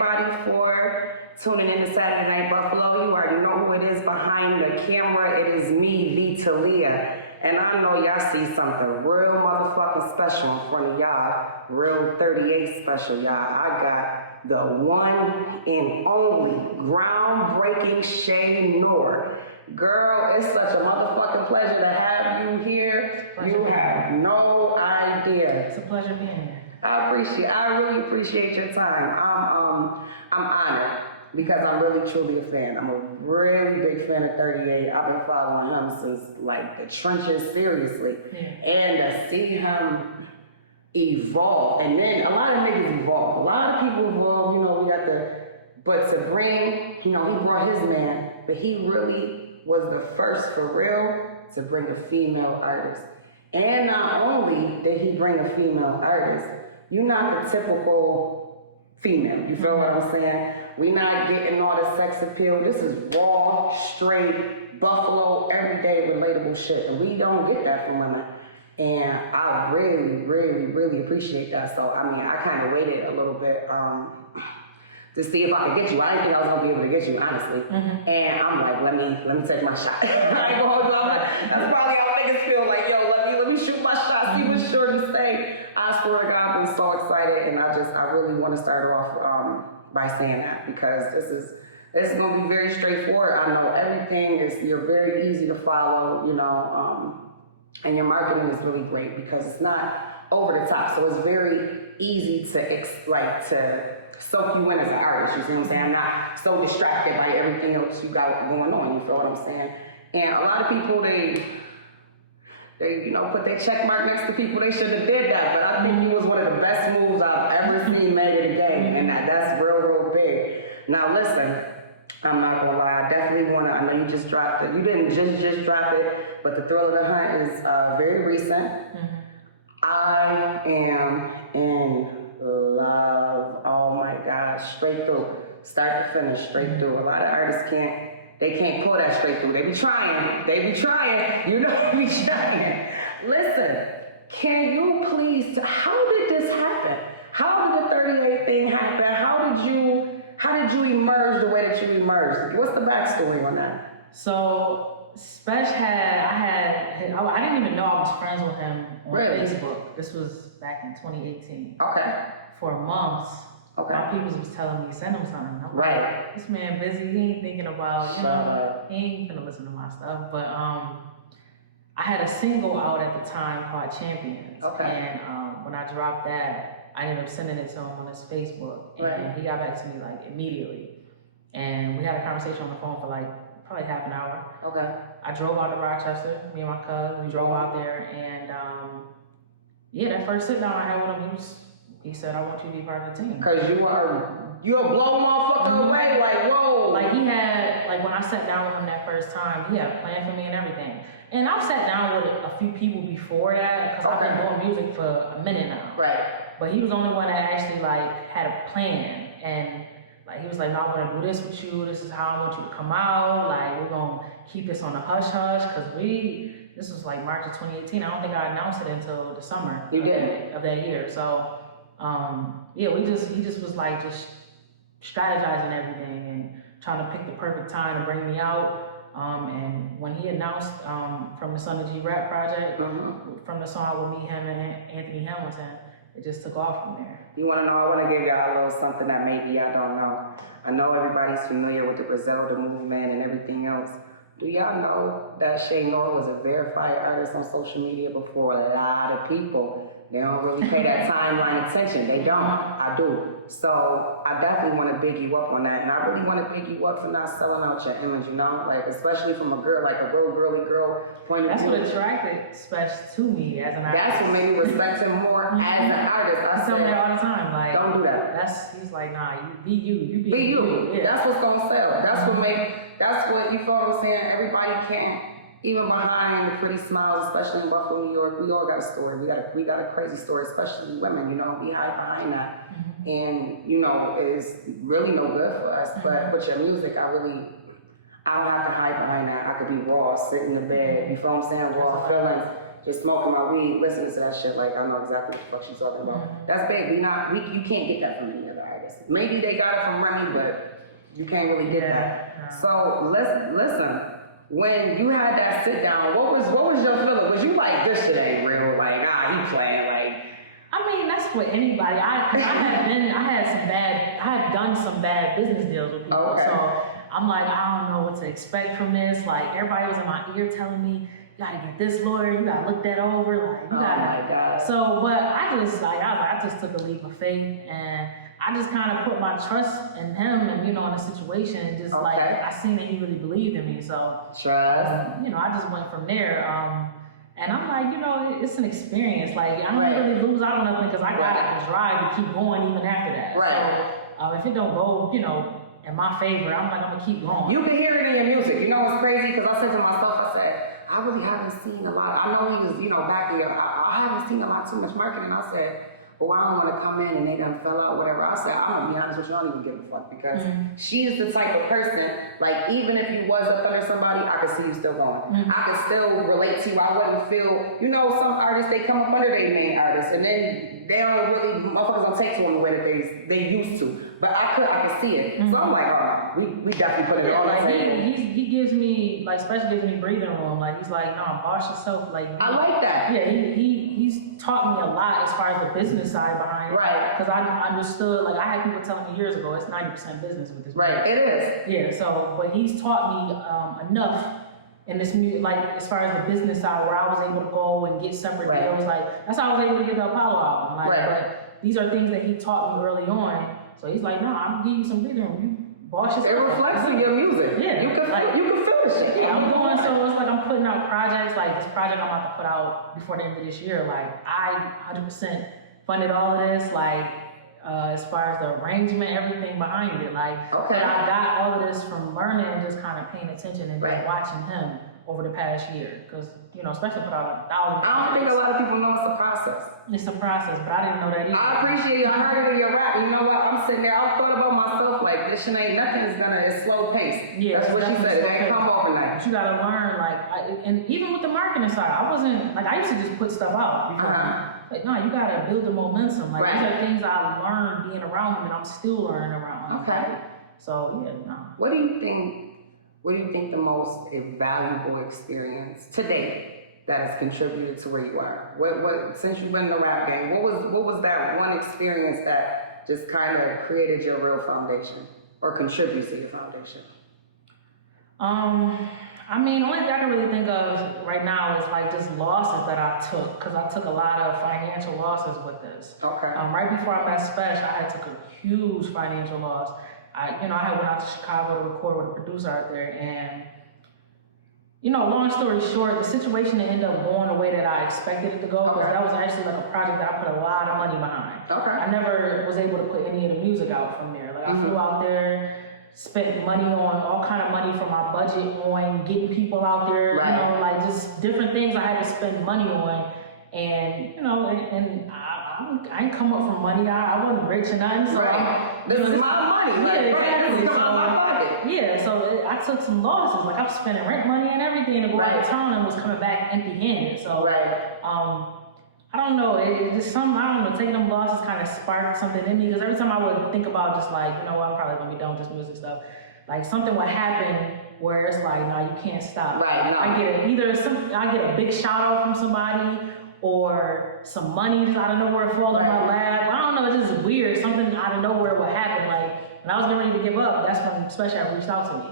everybody for tuning in to Saturday Night Buffalo. You already know who it is behind the camera. It is me, Vitalia. And I know y'all see something real motherfucking special in front of y'all. Real 38 special, y'all. I got the one and only groundbreaking Ché Noir. Girl, it's such a motherfucking pleasure to have you here. You have no idea. It's a pleasure being here. I really appreciate your time. I'm honored because I'm really truly a fan. I'm a really big fan of 38. I've been following him since like the trenches, seriously. Yeah. And to see him evolve, and then a lot of niggas evolve. A lot of people evolve, you know, but to bring, you know, he brought his man, but he really was the first for real to bring a female artist. And not only did he bring a female artist, you're not the typical female. You feel what I'm saying? We not getting all the sex appeal. This is raw, straight, Buffalo, everyday relatable shit. And we don't get that from women. And I really, really, really appreciate that. So, I mean, I kind of waited a little bit to see if I could get you. I didn't think I was going to be able to get you, honestly. Mm-hmm. And I'm like, let me take my shot. I ain't gonna hold you. That's probably how niggas feel like, yo, let me shoot my shot, see what shorty say. I swear to God, I've been so excited, and I really want to start off by saying that, because this is going to be very straightforward. I know everything you're very easy to follow, you know, and your marketing is really great because it's not over the top, so it's very easy to soak you in as an artist. You see what I'm saying? I'm not so distracted by everything else you got going on. You feel what I'm saying? And a lot of people, they you know, put their check mark next to people they shouldn't have did that. But I think it was one of the best moves I've ever seen made in the game, and that's real, real big. Now listen, I'm not gonna lie, I definitely wanna. I know you just dropped it. You didn't just drop it, but the Thrill of the Hunt is very recent. Mm-hmm. I am in love. Oh my God, straight through, start to finish, straight through. A lot of artists can't pull that straight through. They be trying, you know, they be trying. Listen, can you please, how did this happen? How did the 38 thing happen? How did you emerge the way that you emerged? What's the backstory on that? So, Spesh I didn't even know I was friends with him on Facebook. This was back in 2018. Okay. For months. Okay. My people was telling me, send him something. I'm like, this man busy, he ain't thinking about, you know, he ain't gonna listen to my stuff. But I had a single out at the time called Champions. Okay. And when I dropped that, I ended up sending it to him on his Facebook. And he got back to me like immediately. And we had a conversation on the phone for like probably half an hour. Okay. I drove out to Rochester, me and my cousin, we drove out there, and that first sit down I had with him, he said, I want you to be part of the team. Cause you're a blow motherfucker away, like, whoa. Like he had, like when I sat down with him that first time, he had a plan for me and everything. And I've sat down with a few people before that, cause I've been doing music for a minute now. Right. But he was the only one that actually like had a plan. And like he was like, no, I wanna do this with you, this is how I want you to come out, like we're gonna keep this on the hush hush, cause this was like March of 2018. I don't think I announced it until the summer of that year. So he just was like just strategizing everything and trying to pick the perfect time to bring me out. And when he announced from the Son of G Rap project, from the song with me, him, and Anthony Hamilton, it just took off from there. You want to know? I want to give y'all a little something that maybe y'all don't know. I know everybody's familiar with the Griselda movement and everything else. Do y'all know that Ché Noir was a verified artist on social media before a lot of people? They don't really pay that timeline attention. They don't. I do. So I definitely want to big you up on that. And I really want to big you up for not selling out your image, you know? Like, especially from a girl, like a real girly girl point of view. That's what attracted Spesh to me as an artist. That's what made me respect him more as an artist. I tell me all the time, like, don't do that. He's like, nah, you be you. You be you. Yeah. That's what's gonna sell. That's what, you feel what I'm saying? Everybody can't. Even behind the pretty smiles, especially in Buffalo, New York, we all got a story. We got a crazy story, especially women, you know, we hide behind that. Mm-hmm. And, you know, it's really no good for us. Mm-hmm. But with your music, I don't have to hide behind that. I could be raw, sit in the bed, you feel what I'm saying? Raw feelings, just smoking my weed, listening to that shit, like I know exactly what the fuck she's talking about. Mm-hmm. That's big. You can't get that from any other artist. artist. Maybe they got it from Remy, but you can't really get that. No. So listen. When you had that sit down, what was your feeling? Was you like, this shit ain't real? Like, he playing like. I mean, that's with anybody. I had done some bad business deals with people. Okay. So I'm like, I don't know what to expect from this. Like, everybody was in my ear telling me, you gotta get this lawyer, you gotta look that over, like, you gotta. My God. So, but I just took a leap of faith, and I just kind of put my trust in him and, in the situation, and just like, I seen that he really believed in me. So, trust. I just went from there. And I'm like, it's an experience. Like, I don't really lose out on nothing because I got the drive to keep going even after that. Right. So, if it don't go, in my favor, I'm gonna keep going. You can hear it in your music. You know what's crazy? Because I said to myself, I really haven't seen a lot. I know he was, back here. I haven't seen a lot too much marketing. I said, I don't want to come in and they done fell out, whatever. I said, I'm gonna be honest with you, I don't even give a fuck because she's the type of person, like, even if you was up under somebody, I could see you still going. I could still relate to you. I wouldn't feel, some artists, they come up under their main artists and then they don't really, motherfuckers don't take to them the way that they used to. But I could see it. So I'm like, all right, we definitely put it on the table. He gives me, like, especially gives me breathing room. Like, he's like, no, boss yourself. Like, I like that. Yeah, he's taught me a lot as far as the business side behind it. Right. Because I understood, like, I had people telling me years ago, it's 90% business with this. Right, it is. Yeah, so, but he's taught me enough in this music, like, as far as the business side, where I was able to go and get separate deals. Like, that's how I was able to get the Apollo album. Like, but these are things that he taught me early on. So he's like, no, I'm gonna give you some breathing room. You boss yourself. It reflects in your music. Yeah. You can feel the shit. Yeah, I'm doing so. It's like I'm putting out projects. Like, this project I'm about to put out before the end of this year. Like, I 100% funded all of this. Like, as far as the arrangement, everything behind it. Like, but I got all of this from learning and just kind of paying attention and just watching him over the past year. Because, especially put out 1,000. I don't think a lot of people know it's a process. It's a process, but I didn't know that either. I appreciate you. I heard it in your rap. You know what? I'm sitting there. I thought about myself like, this shit ain't nothing. It's slow pace. Yeah, that's what she said. It ain't come overnight. But you gotta learn, and even with the marketing side, I wasn't like, I used to just put stuff out before. Like, no, you gotta build the momentum. Like, these are things I learned being around him, and I'm still learning around him. Okay. So yeah, no. What do you think the most valuable experience to date that has contributed to where you are? What since you've been in the rap game, what was that one experience that just kind of created your real foundation or contributes to your foundation? I mean, the only thing I can really think of right now is like just losses that I took, because I took a lot of financial losses with this. Okay. Right before I met Special, I had took a huge financial loss. I had went out to Chicago to record with a producer out there, and long story short, the situation ended up going the way that I expected it to go, because that was actually like a project that I put a lot of money behind. Okay. I never was able to put any of the music out from there. Like, I flew out there, spent money on all kind of money from our budget on getting people out there, like just different things I had to spend money on, and and I ain't come up from money. I wasn't rich or nothing, so this is my money. Yeah, exactly. So so I took some losses. Like, I was spending rent money and everything to go out of town, and was coming back empty-handed. So I don't know. It just taking them losses kind of sparked something in me, because every time I would think about just like, I'm probably gonna be done with this music stuff, like something would happen where it's like, no, you can't stop. I get a big shout out from somebody, or some money out of nowhere fall in my lap. I don't know, it's just weird. Something out of nowhere would happen. Like, when I was getting ready to give up, that's when Special reached out to me.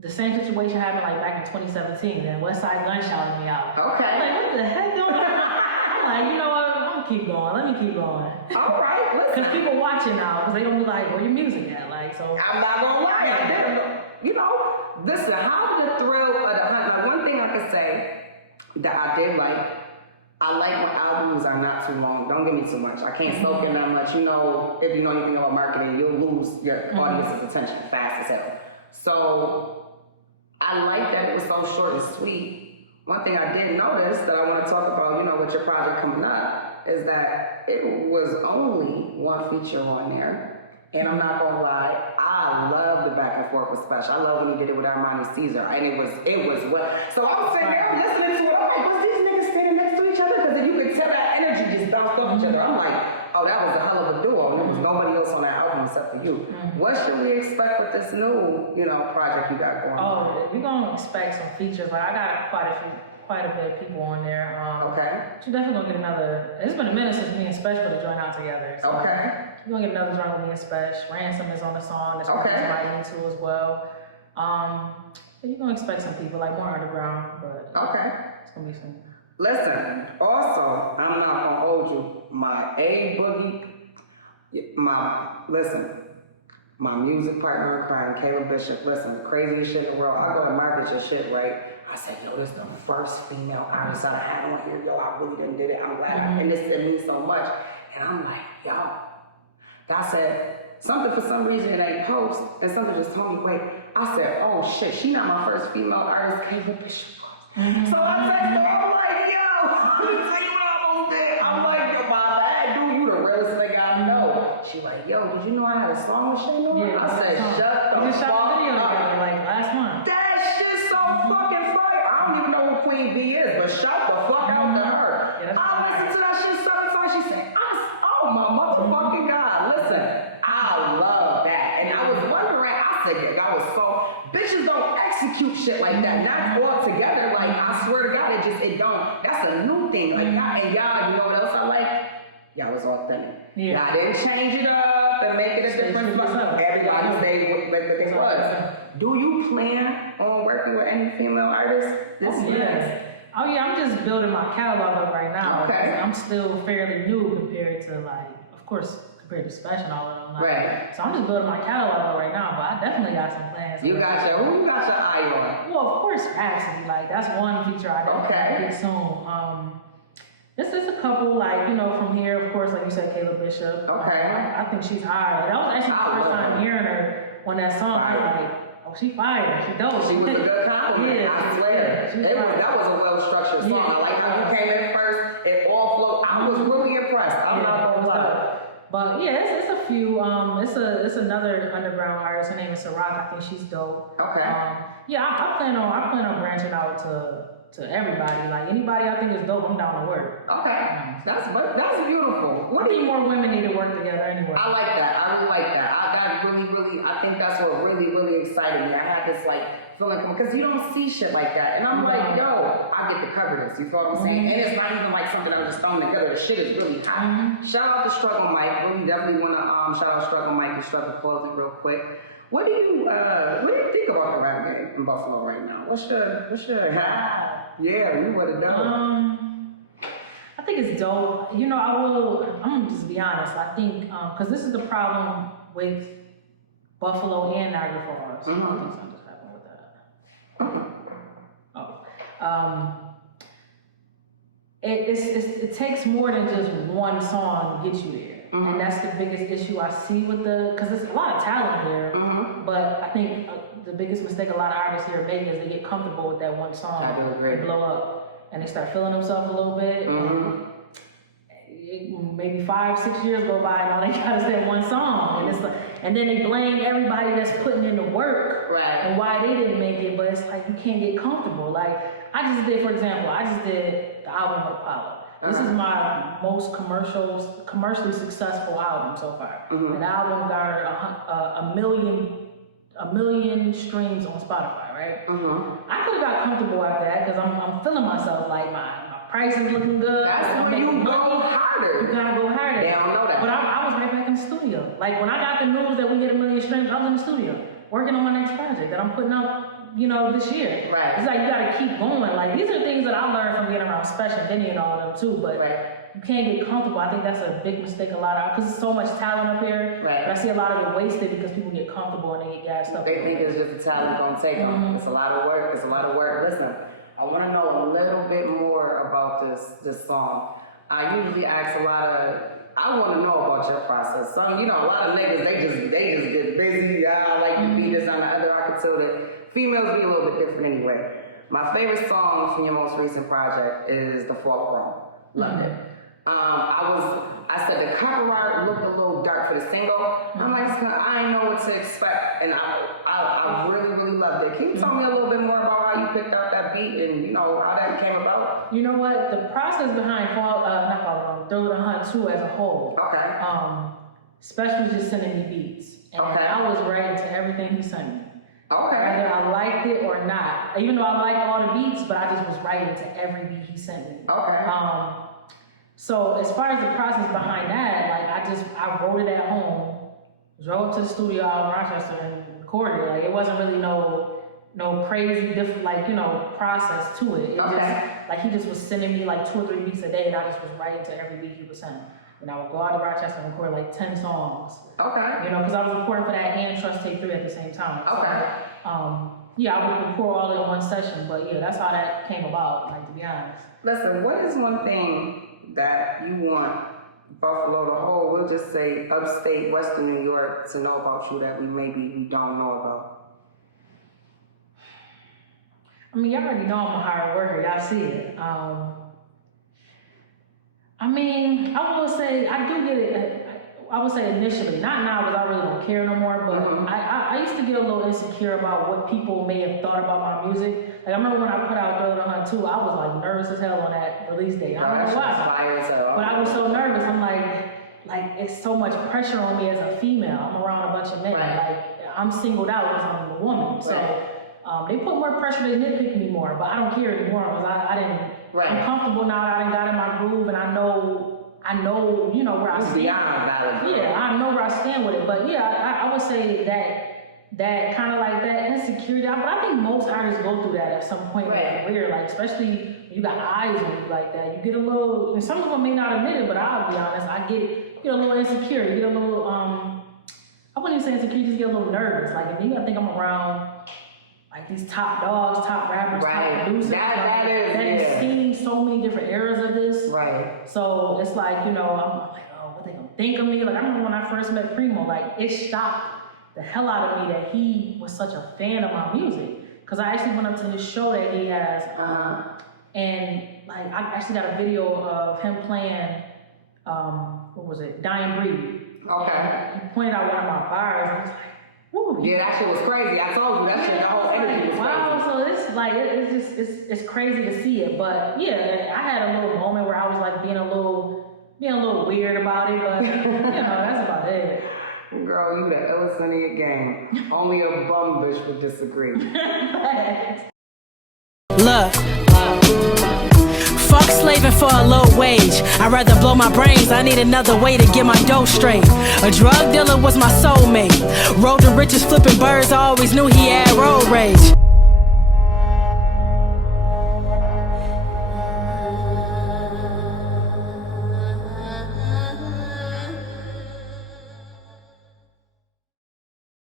The same situation happened like back in 2017, and Westside Gun shouted me out. Okay. I'm like, what the heck going on? I'm like, you know what? I'm gonna keep going. Let me keep going. All right, listen. Because people watching now, because they gonna be like, where your music at? Like, so. I'm not gonna lie. Listen, how the thrill of the hunt. Now, one thing I could say that I did like, I like when albums are not too long. Don't give me too much. I can't soak in that much. If you know anything about marketing, you'll lose your audience's attention fast as hell. So I like that it was so short and sweet. One thing I did notice that I want to talk about, with your project coming up, is that it was only one feature on there. And I'm not gonna lie, I love the back and forth with Special. I love when he did it with Armani Caesar, and it was what. So I was sitting there listening to it. I'm like, was these niggas standing next to each other? Because you could tell that energy just bounced off each other. I'm like, oh, that was a hell of a duo, and there was nobody else on that album except for you. What should we expect with this new, project you got going on? Oh, we're gonna expect some features. Like I got quite a bit of people on there. Okay. You're definitely gonna get another. It's been a minute since me and Spesh put a joint out together. So Okay. you're gonna get another joint with me and Spesh. Ransom is on the song. That's what he's writing into as well. But you're gonna expect some people like more underground, but it's gonna be some. Listen, also, I'm not gonna hold you. My A Boogie, my music partner in crime, Caleb Bishop, listen, the craziest shit in the world. I go to market your shit, right? I said, yo, this is the first female artist I had on here. Yo, I really done did it. I'm glad. And this did mean so much. And I'm like, yo. I said, something for some reason it ain't post, and something just told me, wait. I said, oh shit, she not my first female artist, Caleb Bishop. So I texted her, I'm like, yo, I'm like, my bad, dude, you the realest nigga I know. She like, yo, did you know I had a song with Ché Noir? Yeah, I said, shut the fuck shot the video up. together like last month. That shit's so fucking fire. I don't even know who Queen B is, but shout the fuck out to her. Yeah, I listened to that shit so much. She said, oh my motherfucking God, listen, I love that. And I was wondering, I said, I was so, bitches don't execute shit like that. Not all together. Like, I swear to God, it don't. That's a new thing. Like, y'all, you know what else I like? Y'all was authentic. Yeah. Y'all didn't change it up and make it a different stuff. Everybody stayed with what they was. Do you plan on working with any female artists this year? Oh yeah, I'm just building my catalog up right now. Okay. I'm still fairly new compared to of course, compared to Spesh and all of them. Right. So I'm just building my catalog up right now, but I definitely got some plans. Who you got your eye on? Well, of course, Rhapsody. That's one feature I definitely get soon. This is a couple, from here, of course, like you said, Caleb Bishop. Okay. I think she's high. That was actually the first time hearing her on that song. I was like, oh, she fire. She dope. She was a good compliment. Yeah, I swear. That was a well-structured song. I like how you came in first. It all flowed. I was really impressed. I'm not gonna lie. But yeah, it's a few. It's another underground artist. Her name is Ciroc. I think she's dope. Okay. I plan on branching out to everybody. Like anybody I think is dope, I'm down to work. Okay. That's beautiful. I think more women need to work together anyway. I like that. I really like that. I think that's what really excited me. I had this feeling, because you don't see shit like that. And I'm like, yo, I get to cover this. You feel what I'm saying? And it's not even like something I'm just throwing together. The shit is really hot. Shout out to Struggle Mike. Really definitely want to shout out Struggle Mike and Struggle Clothing real quick. What do you think about the rap game in Buffalo right now? What's your yeah, you would have known. I think it's dope. I'm gonna just be honest. I think, because this is the problem with Buffalo and Niagara Falls. Something just happened with that. It takes more than just one song to get you there. And that's the biggest issue I see with because there's a lot of talent here, but I think the biggest mistake a lot of artists here make is they get comfortable with that one song and blow up, and they start feeling themselves a little bit. Maybe 5-6 years go by and all they got is that one song, and then they blame everybody that's putting in the work and why they didn't make it. But it's like you can't get comfortable. For example, I just did the album with Apollo. This is my most commercially successful album so far. The album garnered a million streams on Spotify, right? I could have got comfortable after that because I'm feeling myself, like my price is looking good. That's when you go harder. You gotta go harder. They don't know that. But I was right back in the studio. When I got the news that we hit 1 million streams, I was in the studio working on my next project that I'm putting up, this year. Right. It's like you gotta keep going. These are things that I learned from being around Spesh and Denny and all of them too, but you can't get comfortable. I think that's a big mistake a lot of, because there's so much talent up here. But I see a lot of it wasted because people get comfortable and they get gassed up. They think it's just the talent gonna take them. It's a lot of work. Listen, I want to know a little bit more about this song. I usually ask I want to know about your process. Some, a lot of niggas, they just get busy. I like to be this on the other. I could tell that females be a little bit different anyway. My favorite song from your most recent project is The Folk Wrong. Loved it. I said the cover art looked a little dark for the single. I'm like, I didn't know what to expect, and I I really, really loved it. Can you tell me a little bit more about how you picked out that beat and, you know, how that came about? You know what? The process behind Throw the Hunt 2 as a whole. Okay. Especially just sending me beats. And I was writing to everything he sent me. Okay. Whether I liked it or not. Even though I liked all the beats, but I just was writing to every beat he sent me. Okay. So as far as the process behind that, like I wrote it at home, drove to the studio out in Rochester and recorded it. Like it wasn't really no crazy different process to it. It just like he just was sending me like 2 or 3 beats a day, and I just was writing to every beat he was sending. And I would go out to Rochester and record like 10 songs. Okay. You know, because I was recording for that and Trust Tape 3 at the same time. Okay. So, yeah, I would record all in one session, but yeah, that's how that came about, like, to be honest. Listen, what is one thing that you want Buffalo, the whole, we'll just say upstate Western New York, to know about you that we don't know about? I mean, y'all already know I'm a hard worker. Y'all see it. I mean, I will say I do get it. I would say initially, not now because I really don't care no more, but I used to get a little insecure about what people may have thought about my music. Like I remember when I put out Throw the Hunt 2, I was like nervous as hell on that release date. I don't know why, but I was so nervous. I'm like it's so much pressure on me as a female. I'm around a bunch of men. Like I'm singled out because I'm a woman. So they put more pressure, they nitpick me more, but I don't care anymore because I didn't. I'm comfortable now. I done got in my groove, and I know, you know, where I stand. Yeah, I know where I stand with it. But yeah, I would say that kind of like that insecurity. But I think most artists go through that at some point in their career. Like especially when you got eyes on you like that, you get a little. And some of them may not admit it, but I'll be honest, I get a little insecure. You get a little. I wouldn't even say insecure. You just get a little nervous. Like if you gotta think I'm around. Like these top dogs, top rappers, top producers, that is seen so many different eras of this. Right. So it's like, you know, I'm like, oh, what they gonna think of me? Like I remember when I first met Primo, like it shocked the hell out of me that he was such a fan of my music. Cause I actually went up to his show that he has, and like I actually got a video of him playing, what was it, Dying Breed. Okay. He pointed out one of my bars, and I was like, woo. Yeah, that shit was crazy. I told you that shit. The whole energy was crazy. Wow, so it's like it's crazy to see it. But yeah, I had a little moment where I was like being a little weird about it. But you know, that's about it. Girl, you the illest in your game. Only a bum bitch would disagree. Look. Fuck slaving for a low wage. I'd rather blow my brains. I need another way to get my dough straight. A drug dealer was my soulmate. Road to riches flipping birds. I always knew he had road rage.